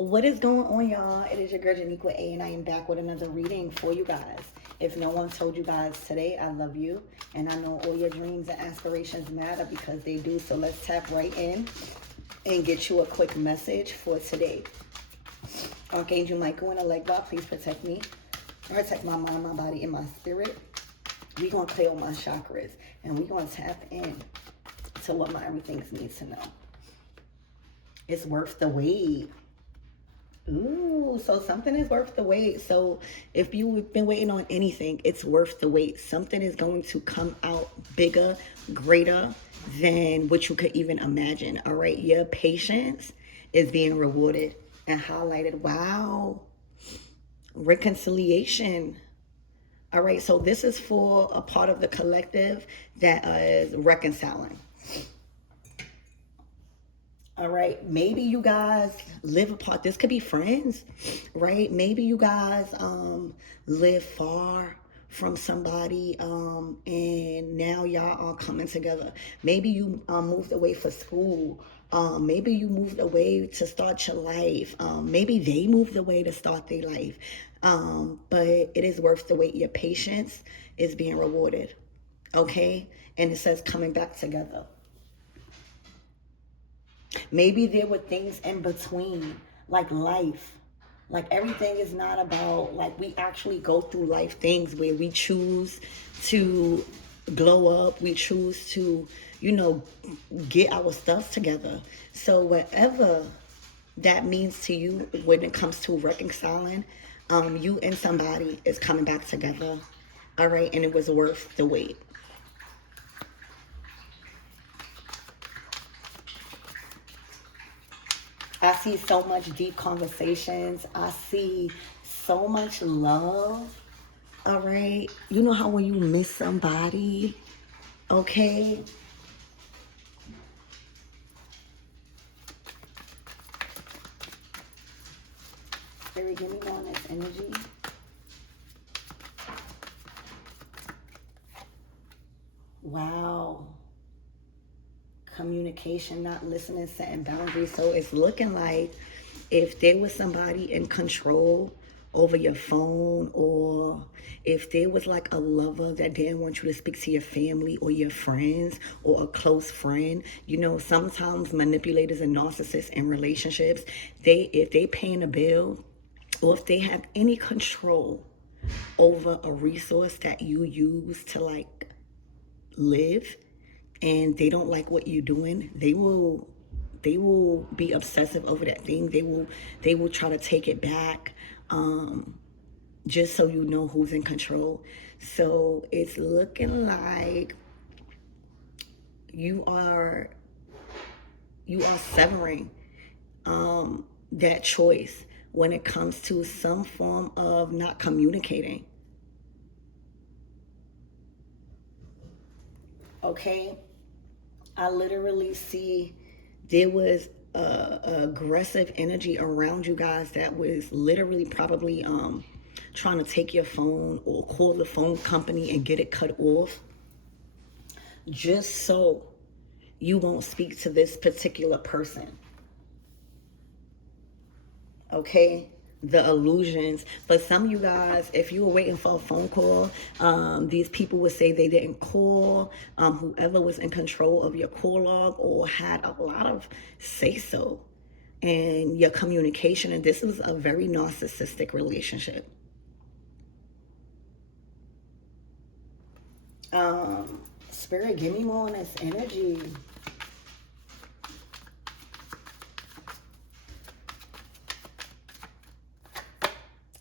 What is going on, y'all? It is your girl Janiqua A, and I am back with another reading for you guys. If no one told you guys today, I love you, and I know all your dreams and aspirations matter because they do. So let's tap right in and get you a quick message for today. Archangel Michael and a leg bar, please protect me, protect my mind, my body, and my spirit. We're gonna clear my chakras, and we're gonna tap in to what my everything's needs to know. It's worth the wait. Ooh, so something is worth the wait. So if you've been waiting on anything, it's worth the wait. Something is going to come out bigger, greater than what you could even imagine. All right, your patience is being rewarded and highlighted. Wow, reconciliation. All right, so this is for a part of the collective that is reconciling. All right, maybe you guys live apart. This could be friends, right? Maybe you guys live far from somebody and now y'all are coming together. Maybe you moved away for school. Maybe you moved away to start your life. Maybe they moved away to start their life. But it is worth the wait. Your patience is being rewarded, okay? And it says coming back together. Maybe there were things in between, like life. Like everything is not about, like we actually go through life things where we choose to glow up. We choose to, get our stuff together. So whatever that means to you when it comes to reconciling, you and somebody is coming back together. All right. And it was worth the wait. I see so much deep conversations. I see so much love. All right. You know how when you miss somebody, okay? Spirit, give me more on this energy. Wow. Communication, not listening, setting boundaries. So it's looking like if there was somebody in control over your phone, or if there was like a lover that didn't want you to speak to your family or your friends or a close friend, sometimes manipulators and narcissists in relationships, if they paying a bill or if they have any control over a resource that you use to like live, and they don't like what you're doing, they will be obsessive over that thing. They will try to take it back, just so you know who's in control. So it's looking like you are severing that choice when it comes to some form of not communicating. Okay, I literally see there was aggressive energy around you guys that was literally probably trying to take your phone or call the phone company and get it cut off just so you won't speak to this particular person. Okay, the illusions. For some of you guys, if you were waiting for a phone call, these people would say they didn't call. Whoever was in control of your call log or had a lot of say so in your communication, and this was a very narcissistic relationship. Spirit, give me more on this energy.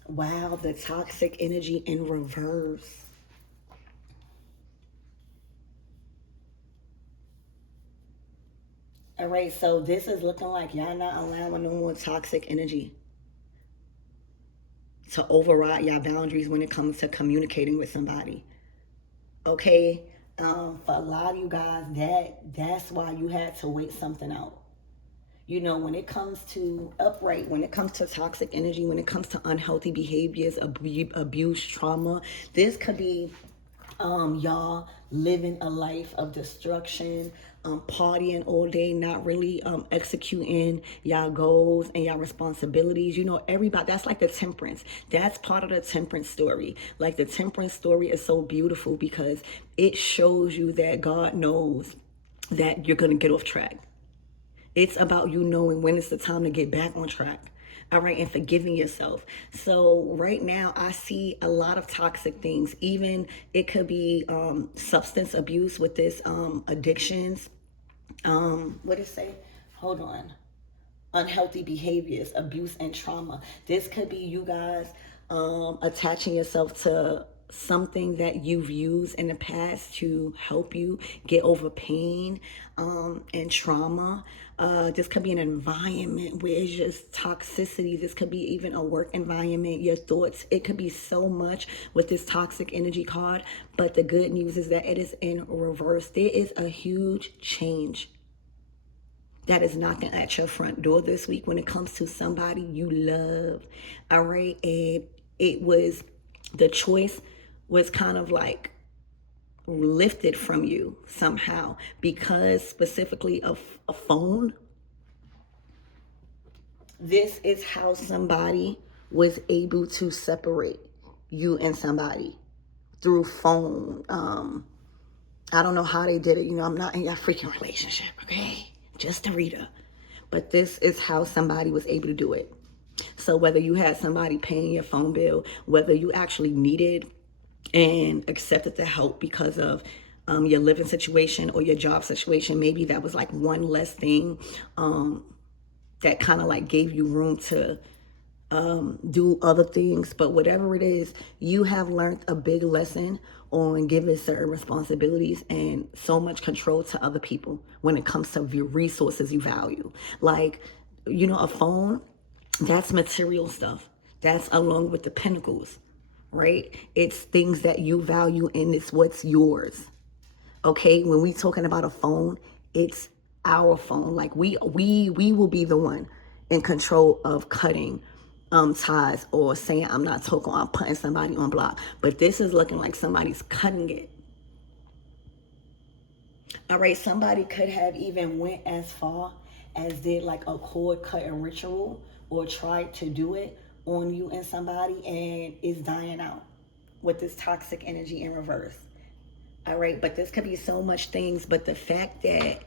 Wow, the toxic energy in reverse. All right, so this is looking like y'all not allowing no more toxic energy to override y'all boundaries when it comes to communicating with somebody. Okay, for a lot of you guys, that's why you had to wait something out. When it comes to when it comes to toxic energy, when it comes to unhealthy behaviors, abuse, trauma, this could be y'all living a life of destruction, partying all day, not really executing y'all goals and y'all responsibilities. You know, everybody, that's like the temperance. That's part of the temperance story. Like the temperance story is so beautiful because it shows you that God knows that you're going to get off track. It's about you knowing when it's the time to get back on track. All right, and forgiving yourself. So right now, I see a lot of toxic things. Even it could be substance abuse with this addictions. What did it say? Hold on. Unhealthy behaviors, abuse and trauma. This could be you guys attaching yourself to something that you've used in the past to help you get over pain and trauma. This could be an environment where it's just toxicity. This could be even a work environment, your thoughts. It could be so much with this toxic energy card. But the good news is that it is in reverse. There is a huge change that is knocking at your front door this week when it comes to somebody you love. All right. And it was, the choice was kind of like lifted from you somehow because specifically of a phone. This is how somebody was able to separate you and somebody through phone. I don't know how they did it. You know, I'm not in your freaking relationship, okay? Just a reader. But this is how somebody was able to do it. So whether you had somebody paying your phone bill, whether you actually needed and accepted the help because of your living situation or your job situation, maybe that was like one less thing that kind of like gave you room to do other things. But whatever it is, you have learned a big lesson on giving certain responsibilities and so much control to other people when it comes to your resources you value. Like, you know, a phone, that's material stuff. That's along with the pentacles, right? It's things that you value and it's what's yours. Okay, when we talking about a phone, it's our phone. Like we will be the one in control of cutting ties or saying I'm not talking, I'm putting somebody on block. But this is looking like somebody's cutting it. All right, somebody could have even went as far as did like a cord cutting ritual or tried to do it on you and somebody and it's dying out with this toxic energy in reverse. All right, but this could be so much things, but the fact that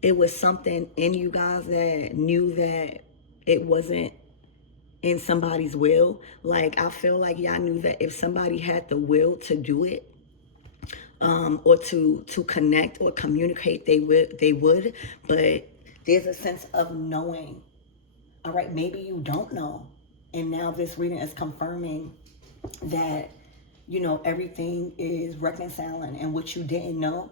it was something in you guys that knew that it wasn't in somebody's will. Like, I feel like y'all knew that if somebody had the will to do it, or to connect or communicate, they would. But there's a sense of knowing. All right, maybe you don't know. And now this reading is confirming that, you know, everything is reconciling and what you didn't know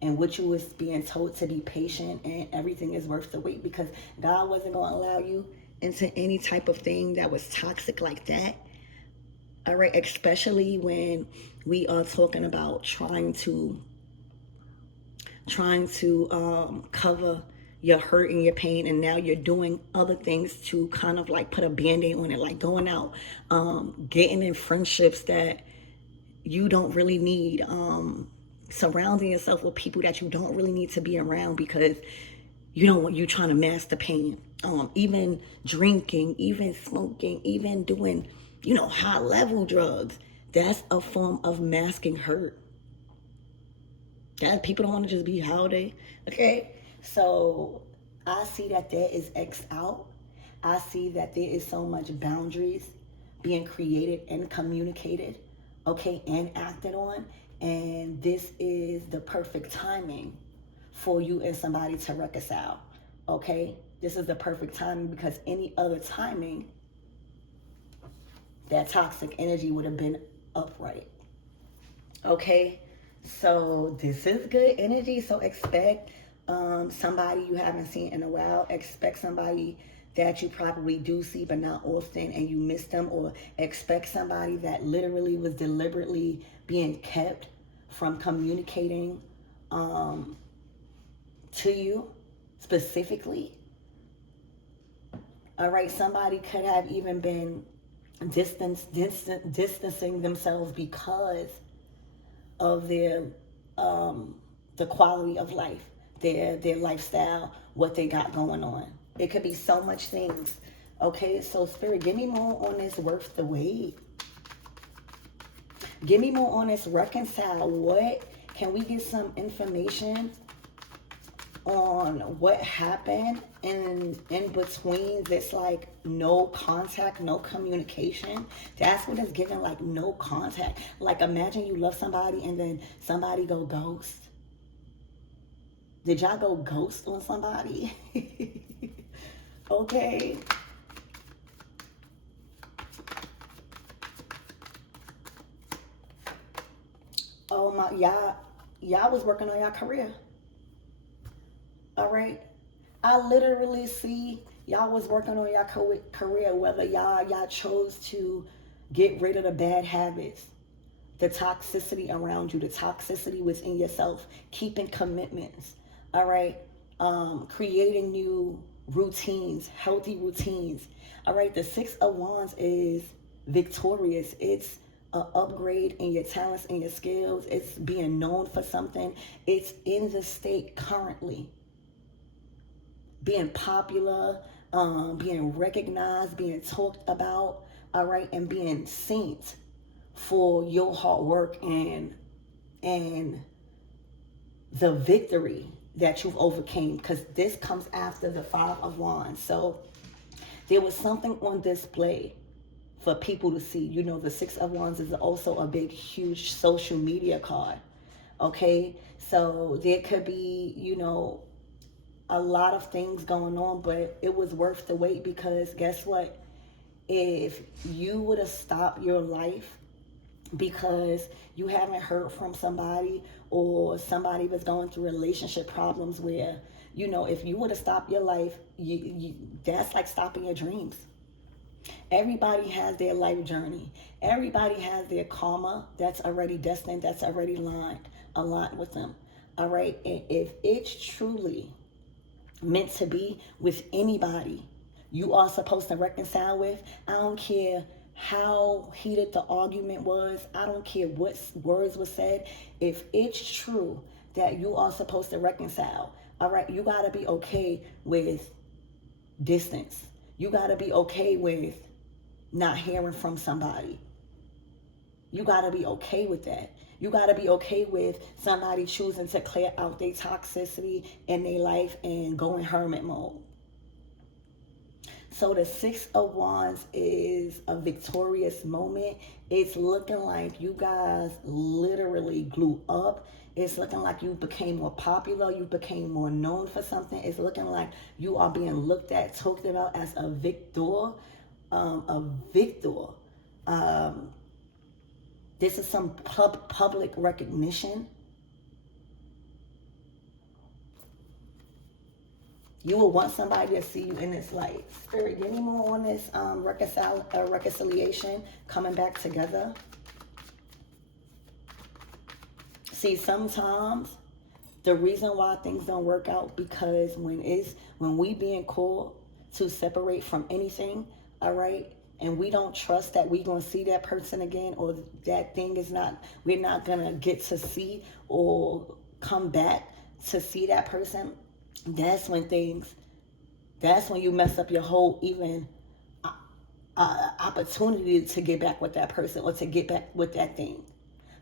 and what you was being told to be patient and everything is worth the wait because God wasn't going to allow you into any type of thing that was toxic like that. All right, especially when we are talking about trying to cover your hurt and your pain, and now you're doing other things to kind of like put a band-aid on it, like going out, getting in friendships that you don't really need, surrounding yourself with people that you don't really need to be around because you don't want you trying to mask the pain. Even drinking, even smoking, even doing, you know, high level drugs. That's a form of masking hurt. That people don't want to just be how they, okay? So I see that there is X out. I see that there is so much boundaries being created and communicated, okay, and acted on. And this is the perfect timing for you and somebody to reconcile, okay? This is the perfect timing because any other timing, that toxic energy would have been upright, okay? So this is good energy. So expect somebody you haven't seen in a while. Expect somebody that you probably do see but not often and you miss them, or expect somebody that literally was deliberately being kept from communicating to you specifically. All right, somebody could have even been distancing themselves because of their the quality of life their lifestyle, what they got going on. It could be so much things. Okay, so Spirit, give me more on this worth the wait. Give me more on this reconcile. What can we get some information on what happened in between this, like, no contact, no communication? That's what it's giving, like, no contact. Like, imagine you love somebody and then somebody go ghost. Did y'all go ghost on somebody? Okay. Oh my, y'all was working on your career. All right. I literally see y'all was working on your career, whether y'all chose to get rid of the bad habits, the toxicity around you, the toxicity within yourself, keeping commitments. All right. Creating new routines, healthy routines. All right. The Six of Wands is victorious. It's an upgrade in your talents and your skills. It's being known for something. It's in the state currently. Being popular, being recognized, being talked about, all right, and being seen for your hard work and the victory that you've overcame, because this comes after the Five of Wands. So there was something on display for people to see. You know, the Six of Wands is also a big, huge social media card. Okay, so there could be, you know, a lot of things going on, but it was worth the wait, because guess what? If you would have stopped your life because you haven't heard from somebody, or somebody was going through relationship problems where, you know, if you would have stopped your life, that's like stopping your dreams. Everybody has their life journey. Everybody has their karma that's already destined, that's already aligned with them. All right. And if it's truly meant to be with anybody you are supposed to reconcile with, I don't care how heated the argument was, I don't care what words were said. If it's true that you are supposed to reconcile, all right, you got to be okay with distance. You got to be okay with not hearing from somebody. You got to be okay with that. You got to be okay with somebody choosing to clear out their toxicity in their life and go in hermit mode. So the Six of Wands is a victorious moment. It's looking like you guys literally blew up. It's looking like you became more popular. You became more known for something. It's looking like you are being looked at, talked about as a victor. This is some public recognition. You will want somebody to see you in this light. Spirit, give me more on this reconciliation, coming back together. See, sometimes the reason why things don't work out, because when we being called to separate from anything, all right, and we don't trust that we're going to see that person again, or that thing is not, we're not going to get to see or come back to see that person, that's when you mess up your whole even opportunity to get back with that person or to get back with that thing.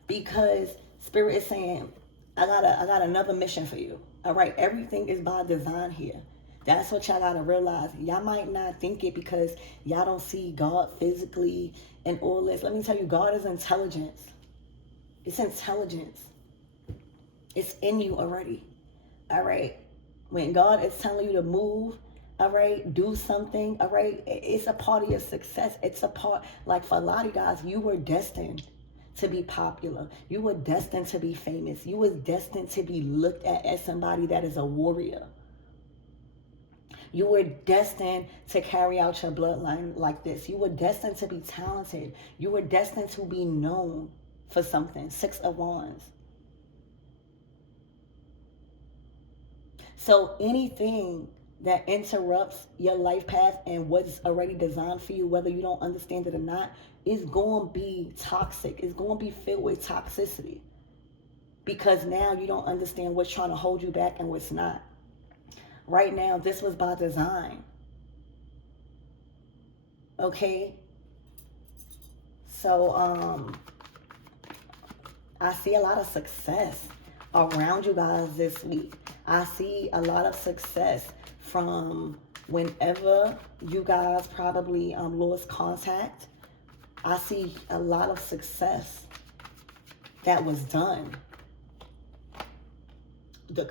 Because Spirit is saying, I got another mission for you. All right, everything is by design here. That's what y'all gotta realize. Y'all might not think it because y'all don't see God physically and all this. Let me tell you, God is intelligence. It's intelligence. It's in you already. All right. When God is telling you to move, all right, do something, all right, it's a part of your success. It's a part, like for a lot of guys, you were destined to be popular. You were destined to be famous. You were destined to be looked at as somebody that is a warrior. You were destined to carry out your bloodline like this. You were destined to be talented. You were destined to be known for something. Six of Wands. So anything that interrupts your life path and what's already designed for you, whether you don't understand it or not, is going to be toxic. It's going to be filled with toxicity. because now you don't understand what's trying to hold you back and what's not. Right now, this was by design. Okay? So, I see a lot of success around you guys this week. I see a lot of success from whenever you guys probably lost contact. I see a lot of success that was done. The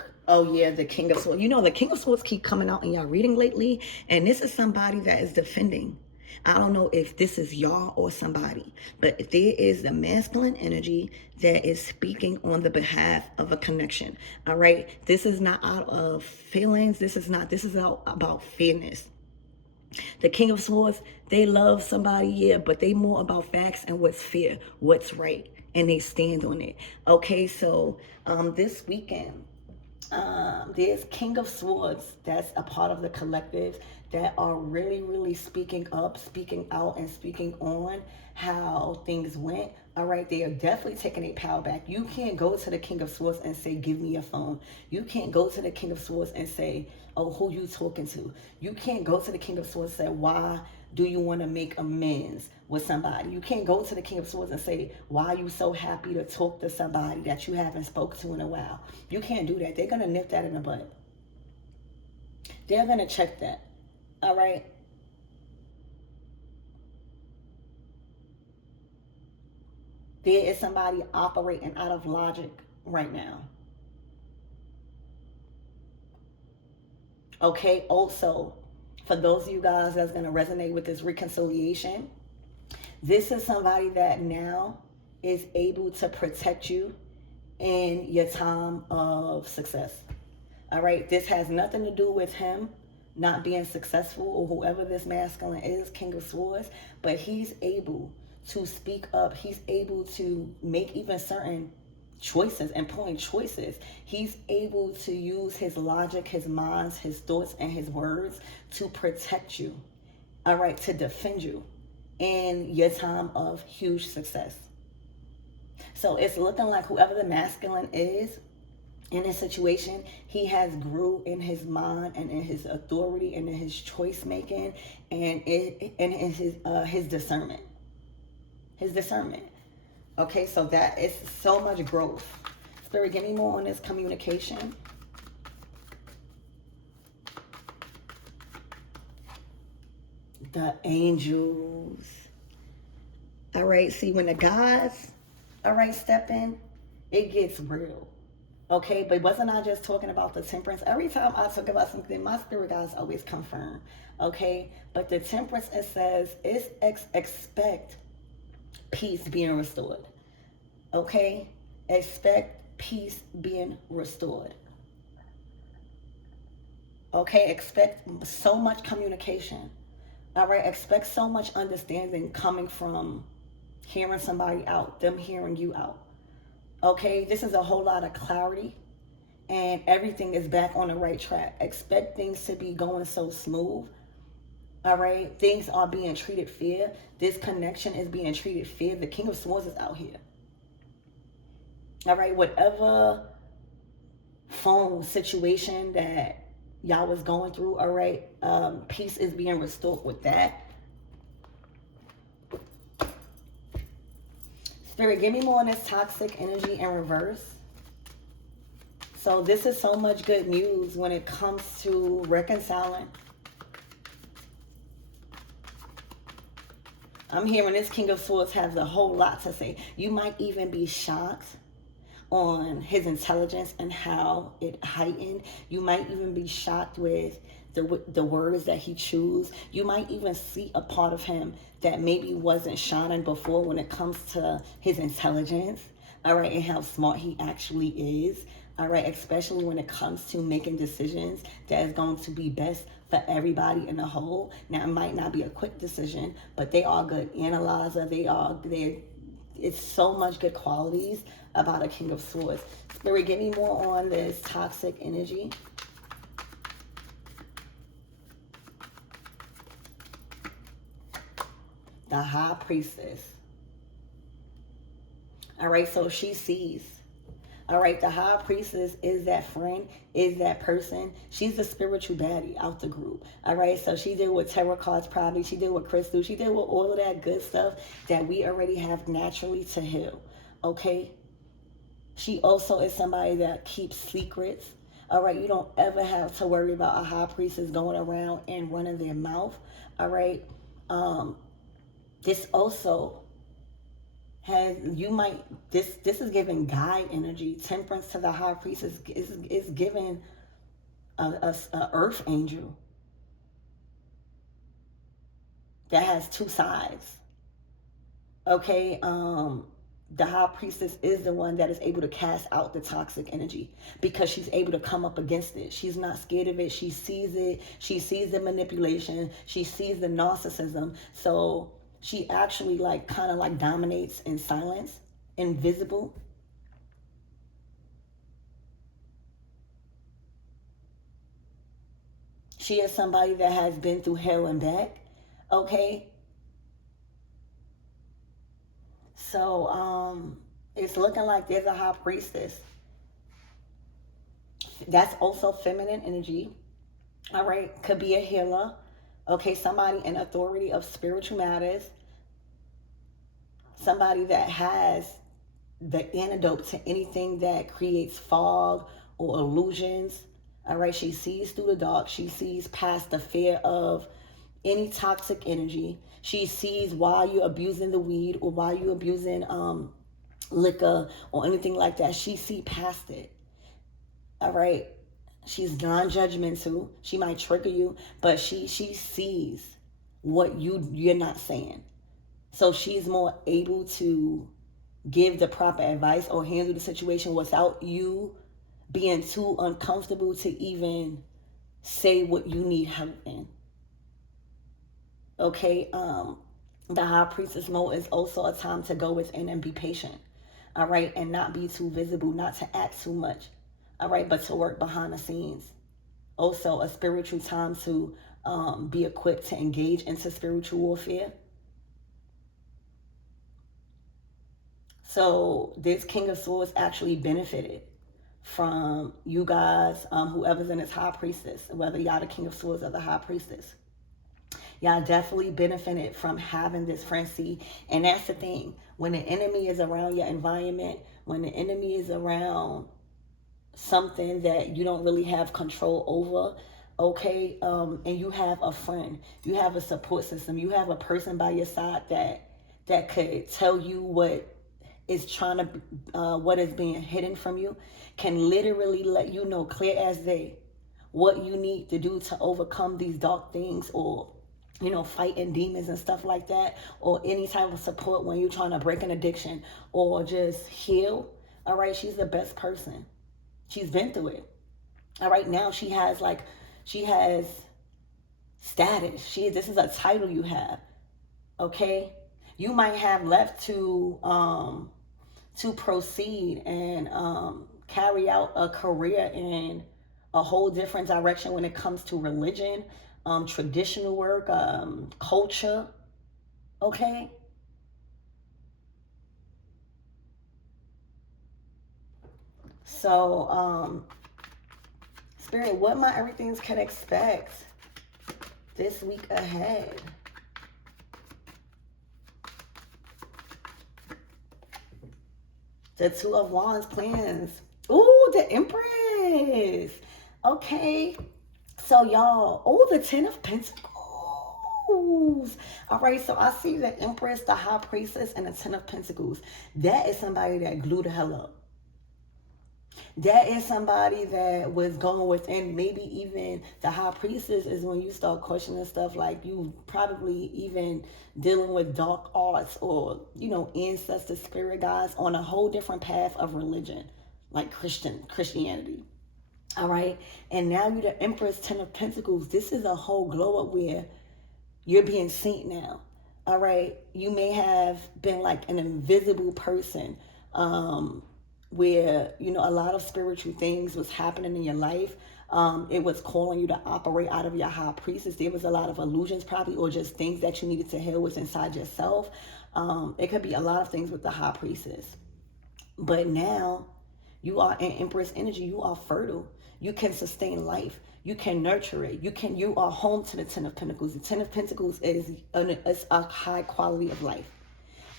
King of Swords. You know, the King of Swords keep coming out in y'all reading lately, and this is somebody that is defending. I don't know if this is y'all or somebody, but if there is a masculine energy that is speaking on the behalf of a connection. All right, this is not out of feelings. This is about fairness. The King of Swords, they love somebody, yeah, but they more about facts and what's fair, what's right, and they stand on it. Okay, so this weekend, there's King of Swords that's a part of the collective that are really, really speaking up, speaking out, and speaking on how things went. All right, they are definitely taking their power back. You can't go to the King of Swords and say, give me your phone. You can't go to the King of Swords and say, oh, who you talking to? You can't go to the King of Swords and say, why do you want to make amends with somebody? You can't go to the King of Swords and say, why are you so happy to talk to somebody that you haven't spoken to in a while? You can't do that. They're going to nip that in the butt. They're going to check that. All right? There is somebody operating out of logic right now. Okay? Also, for those of you guys that's going to resonate with this reconciliation, this is somebody that now is able to protect you in your time of success. All right? This has nothing to do with him not being successful or whoever this masculine is, King of Swords, but he's able to speak up. He's able to make even certain choices, important choices. He's able to use his logic, his minds, his thoughts, and his words to protect you. All right, to defend you in your time of huge success. So it's looking like whoever the masculine is in this situation, he has grew in his mind and in his authority and in his choice making and in his discernment. His discernment. Okay, so that is so much growth. Spirit, give me more on this communication. The angels. All right, see, when the gods, all right, step in, it gets real. Okay, but wasn't I just talking about the temperance? Every time I talk about something, my spirit guides always confirm. Okay, but the temperance, it says, is expect peace being restored. Okay, expect peace being restored. Okay, expect so much communication. All right, expect so much understanding coming from hearing somebody out, them hearing you out. Okay, this is a whole lot of clarity and everything is back on the right track. Expect things to be going so smooth. All right, things are being treated fair. This connection is being treated fair. The King of Swords is out here. All right, whatever phone situation that y'all was going through, all right, peace is being restored with that. Spirit, give me more on this toxic energy in reverse. So this is so much good news when it comes to reconciling. I'm hearing this King of Swords has a whole lot to say. You might even be shocked on his intelligence and how it heightened. You might even be shocked with the words that he chooses. You might even see a part of him that maybe wasn't shining before when it comes to his intelligence, all right, and how smart he actually is, all right, especially when it comes to making decisions that is going to be best for everybody in the whole. Now, it might not be a quick decision, but they are good analyzer. It's so much good qualities about a King of Swords. Spirit, give me more on this toxic energy. The High Priestess. All right, so she sees. All right, the high priestess is that friend, is that person. She's the spiritual baddie out the group. All right, so she deal with tarot cards probably. She deal with crystals. She deal with all of that good stuff that we already have naturally to heal. Okay? She also is somebody that keeps secrets. All right, you don't ever have to worry about a high priestess going around and running their mouth. All right, this also has, you might, this is giving guide energy. Temperance to the high priest is giving a earth angel that has two sides. Okay, the high priestess is the one that is able to cast out the toxic energy because she's able to come up against it. She's not scared of it. She sees it. She sees the manipulation. She sees the narcissism. So she actually like kind of like dominates in silence, invisible. She is somebody that has been through hell and back. Okay. So it's looking like there's a high priestess. That's also feminine energy. All right. Could be a healer. Okay. Somebody in authority of spiritual matters. Somebody that has the antidote to anything that creates fog or illusions. All right. She sees through the dark. She sees past the fear of any toxic energy. She sees why you're abusing the weed or why you're abusing liquor or anything like that. She sees past it. All right. She's non-judgmental. She might trigger you, but she sees what you're not saying. So she's more able to give the proper advice or handle the situation without you being too uncomfortable to even say what you need help in. Okay, the high priestess mode is also a time to go within and be patient. All right, and not be too visible, not to act too much. All right, but to work behind the scenes. Also, a spiritual time to be equipped to engage into spiritual warfare. So this King of Swords actually benefited from you guys, whoever's in this high priestess, whether y'all the King of Swords or the high priestess. Y'all definitely benefited from having this frenzy. And that's the thing. When the enemy is around your environment, when the enemy is around something that you don't really have control over, okay, and you have a friend, you have a support system, you have a person by your side that could tell you what is trying to, what is being hidden from you, can literally let you know clear as day what you need to do to overcome these dark things, or fighting demons and stuff like that, or any type of support when you're trying to break an addiction or just heal. All right, she's the best person. She's been through it. All right, now she has status. This is a title you have. Okay, you might have left to proceed and carry out a career in a whole different direction when it comes to religion, traditional work, culture. Okay. So, Spirit, what my everythings can expect this week ahead? The Two of Wands plans. Ooh, the Empress. Okay. So y'all, the 10 of Pentacles. All right, so I see the Empress, the High Priestess, and the 10 of Pentacles. That is somebody that glued the hell up. That is somebody that was going within. Maybe even the High Priestess is when you start questioning stuff like you probably even dealing with dark arts or, ancestor spirit guides on a whole different path of religion, like Christianity. All right. And now you're the Empress, 10 of Pentacles. This is a whole glow up where you're being seen now. All right. You may have been like an invisible person, where, a lot of spiritual things was happening in your life. It was calling you to operate out of your High Priestess. There was a lot of illusions probably, or just things that you needed to heal with inside yourself. It could be a lot of things with the High Priestess. But now You are in Empress energy. You are fertile. You can sustain life. You can nurture it. You are home to the Ten of Pentacles. The Ten of Pentacles is a high quality of life.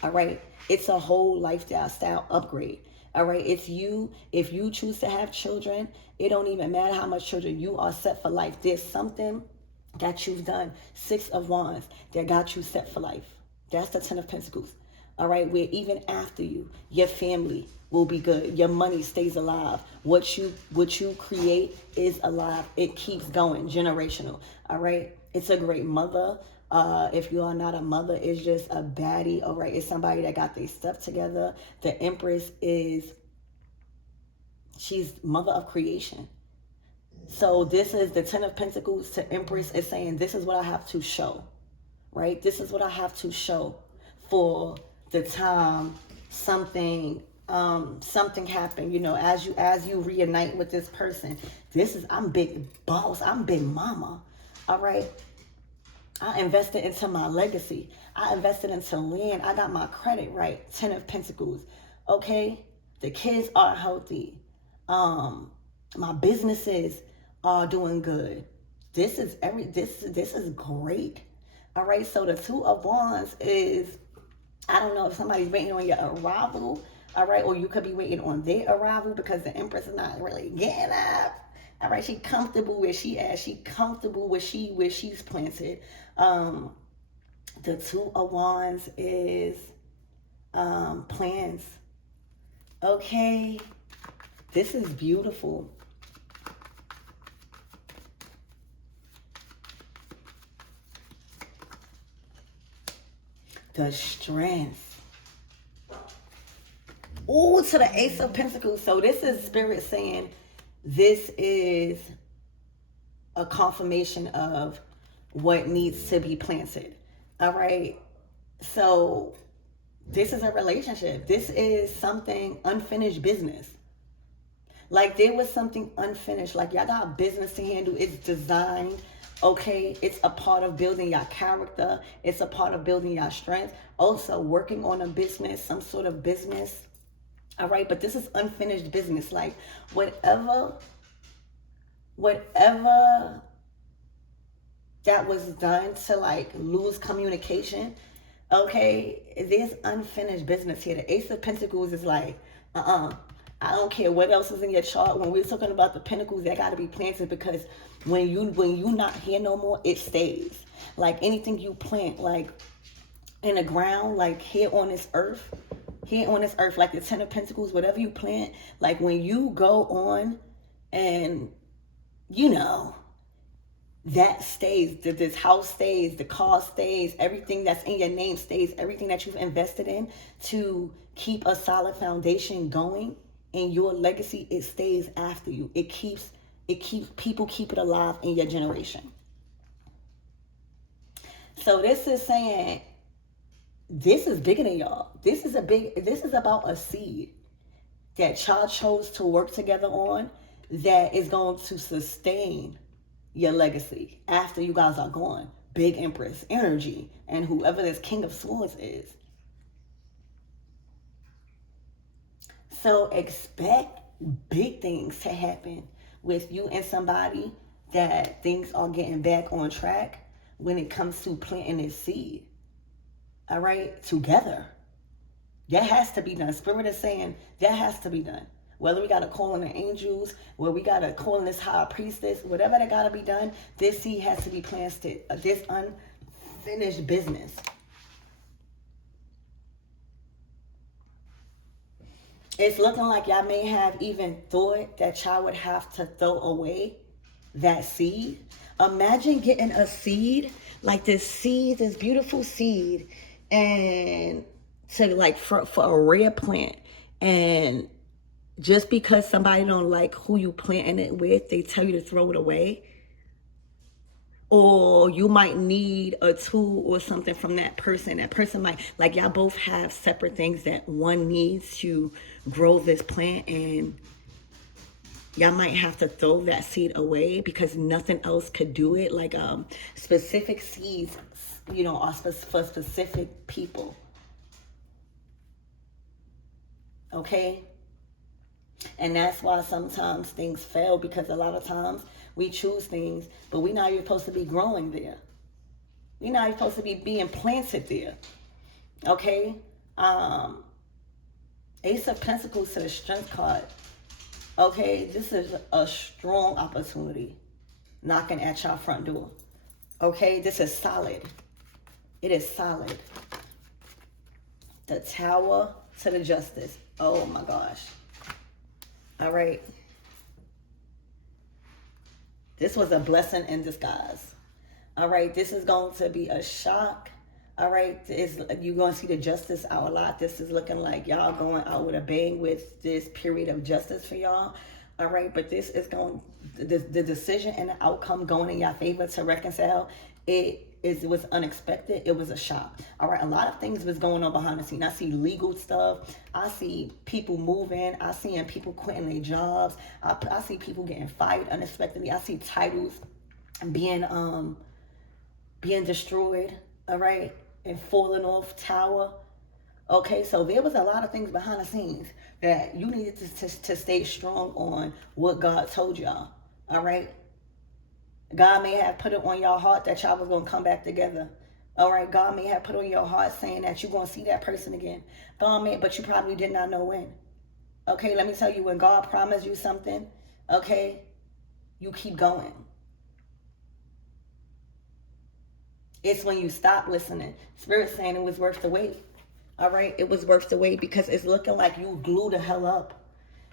All right. It's a whole lifestyle upgrade. All right. If you choose to have children, it don't even matter how much children, you are set for life. There's something that you've done, 6 of Wands, that got you set for life. That's the Ten of Pentacles. All right, where even after you, your family will be good. Your money stays alive. What you create is alive. It keeps going, generational. All right, it's a great mother. If you are not a mother, it's just a baddie. All right, it's somebody that got their stuff together. The Empress she's mother of creation. So this is the Ten of Pentacles to Empress is saying, this is what I have to show, right? This is what I have to show for the time something happened, you know, as you reunite with this person. I'm big boss, I'm big mama. All right. I invested into my legacy. I invested into land. I got my credit right. 10 of Pentacles. Okay. The kids are healthy. My businesses are doing good. This is great. All right. So the 2 of Wands is, I don't know if somebody's waiting on your arrival, all right, or you could be waiting on their arrival because the Empress is not really getting up. All right, she comfortable where she at. She comfortable where she's planted. The 2 of Wands is plans. Okay, this is beautiful. The strength. Ooh, to the Ace of Pentacles. So this is Spirit saying this is a confirmation of what needs to be planted. All right. So this is a relationship. This is something unfinished business. Like there was something unfinished. Like y'all got business to handle. It's designed. Okay, it's a part of building your character. It's a part of building your strength. Also working on a business, some sort of business. All right, but this is unfinished business. Like whatever that was done to like lose communication. Okay, there's unfinished business here. The Ace of Pentacles is like, I don't care what else is in your chart. When we're talking about the pentacles, that got to be planted, because when you not here no more, it stays. Like anything you plant, like in the ground, like here on this earth, like the 10 of Pentacles, whatever you plant, like when you go on and, you know, that stays, this house stays, the car stays, everything that's in your name stays, everything that you've invested in to keep a solid foundation going in your legacy, it stays after you. It keeps people keep it alive in your generation. So this is saying, this is bigger than y'all. This is about a seed that y'all chose to work together on that is going to sustain your legacy after you guys are gone. Big Empress energy and whoever this King of Swords is. So expect big things to happen with you and somebody, that things are getting back on track when it comes to planting this seed. All right, together. That has to be done. Spirit is saying that has to be done. Whether we got to call in the angels, whether we got to call in this high priestess, whatever that got to be done, this seed has to be planted. This unfinished business. It's looking like y'all may have even thought that y'all would have to throw away that seed. Imagine getting a seed, like this seed, this beautiful seed, and to like for a rare plant, and just because somebody don't like who you planting it with, they tell you to throw it away. Or you might need a tool or something from that person. That person might, like y'all both have separate things that one needs to grow this plant, and y'all might have to throw that seed away because nothing else could do it. Like specific seeds, you know, are for specific people. Okay? And that's why sometimes things fail, because a lot of times we choose things, but we're not even supposed to be growing there. We're not even supposed to be being planted there. Okay? Ace of Pentacles to the Strength card. Okay, this is a strong opportunity knocking at your front door. Okay, this is solid. It is solid. The Tower to the Justice. Oh my gosh. All right. This was a blessing in disguise. All right, this is going to be a shock. All right, you're going to see the justice out a lot. This is looking like y'all going out with a bang with this period of justice for y'all. All right, but this is going, the decision and the outcome going in your favor to reconcile, it was unexpected. It was a shock. All right, a lot of things was going on behind the scene. I see legal stuff. I see people moving. I see people quitting their jobs. I see people getting fired unexpectedly. I see titles being destroyed. All right, and falling off tower. Okay, so there was a lot of things behind the scenes that you needed to stay strong on what God told y'all. All right. God may have put it on your heart that y'all was going to come back together. All right. God may have put on your heart saying that you're going to see that person again. But you probably did not know when. Okay. Let me tell you, when God promised you something, okay, you keep going. It's when you stop listening. Spirit saying it was worth the wait. All right. It was worth the wait because it's looking like you glue the hell up.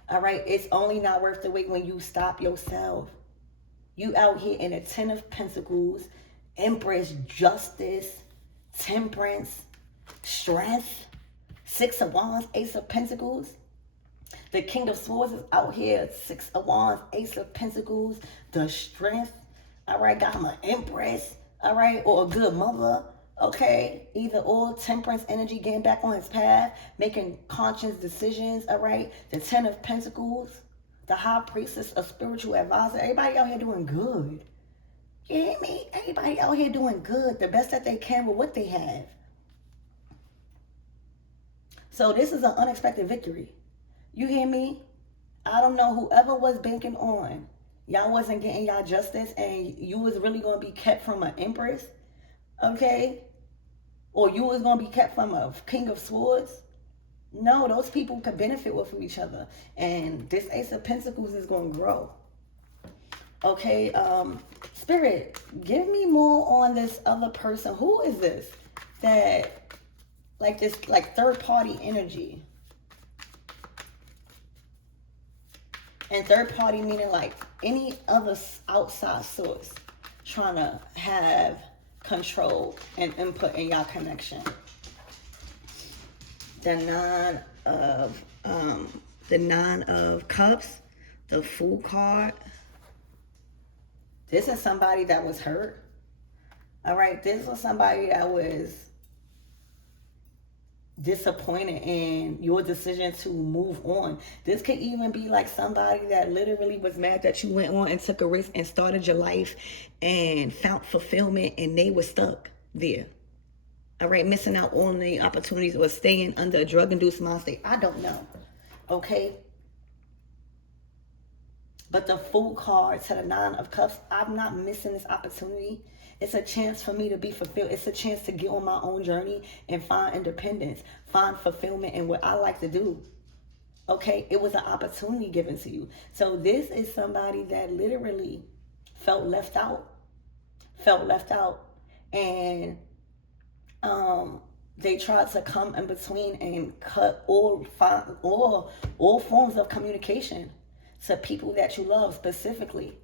All right. It's only not worth the wait when you stop yourself. You out here in a 10 of Pentacles, Empress, Justice, Temperance, Strength, 6 of Wands, Ace of Pentacles. The King of Swords is out here, 6 of Wands, Ace of Pentacles, the Strength. All right, got him an Empress, all right, or a good mother, okay? Either or, Temperance energy, getting back on his path, making conscious decisions, all right? The 10 of Pentacles. The High Priestess, a spiritual advisor. Everybody out here doing good. You hear me? Everybody out here doing good. The best that they can with what they have. So this is an unexpected victory. You hear me? I don't know, whoever was banking on y'all wasn't getting y'all justice and you was really going to be kept from an Empress. Okay? Or you was going to be kept from a King of Swords. No, those people could benefit from each other. And this Ace of Pentacles is going to grow. Okay, Spirit, give me more on this other person. Who is this? That, like this, like third party energy. And third party meaning like any other outside source trying to have control and input in your connection. The Nine of Cups, the Fool card. This is somebody that was hurt. All right, this was somebody that was disappointed in your decision to move on. This could even be like somebody that literally was mad that you went on and took a risk and started your life and found fulfillment and they were stuck there. All right, missing out on the opportunities or staying under a drug-induced mind state. I don't know. Okay? But the Fool card to the Nine of Cups, I'm not missing this opportunity. It's a chance for me to be fulfilled. It's a chance to get on my own journey and find independence, find fulfillment in what I like to do. Okay? It was an opportunity given to you. So this is somebody that literally felt left out. And they tried to come in between and cut all forms of communication to people that you love, specifically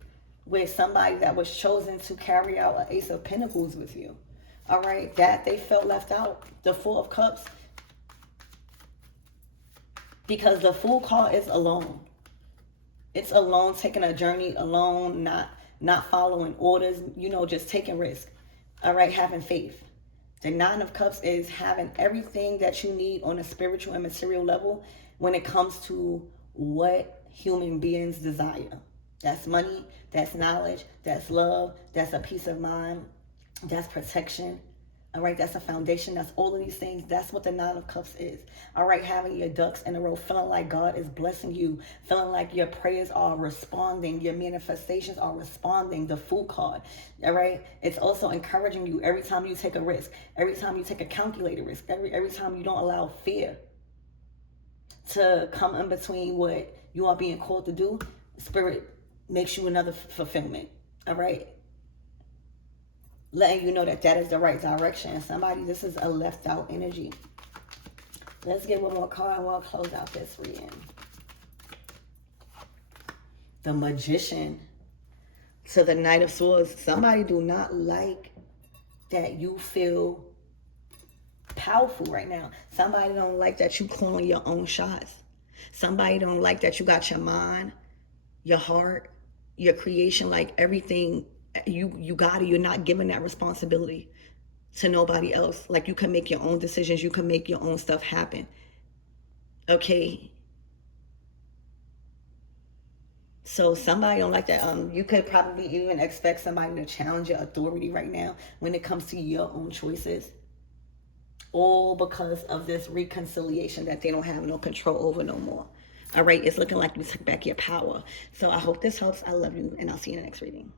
with somebody that was chosen to carry out an Ace of Pentacles with you. All right, that they felt left out. The Four of Cups, because the Fool card is alone. It's alone, taking a journey alone, not following orders, just taking risks. All right, having faith. The Nine of Cups is having everything that you need on a spiritual and material level when it comes to what human beings desire. That's money, that's knowledge, that's love, that's a peace of mind, that's protection. All right, that's a foundation. That's all of these things. That's what the Nine of Cups is. All right, having your ducks in a row, feeling like God is blessing you, feeling like your prayers are responding, your manifestations are responding, the Fool card. All right, it's also encouraging you every time you take a risk, every time you take a calculated risk, every time you don't allow fear to come in between what you are being called to do. Spirit makes you another fulfillment. All right, letting you know that that is the right direction. Somebody, this is a left out energy. Let's get one more card and we'll close out this reading. The Magician to the Knight of Swords. Somebody do not like that you feel powerful right now. Somebody don't like that you calling your own shots. Somebody don't like that you got your mind, your heart, your creation, like everything. You got it. You're not giving that responsibility to nobody else. Like you can make your own decisions. You can make your own stuff happen. Okay. So somebody don't like that. You could probably even expect somebody to challenge your authority right now when it comes to your own choices. All because of this reconciliation that they don't have no control over no more. All right. It's looking like you took back your power. So I hope this helps. I love you and I'll see you in the next reading.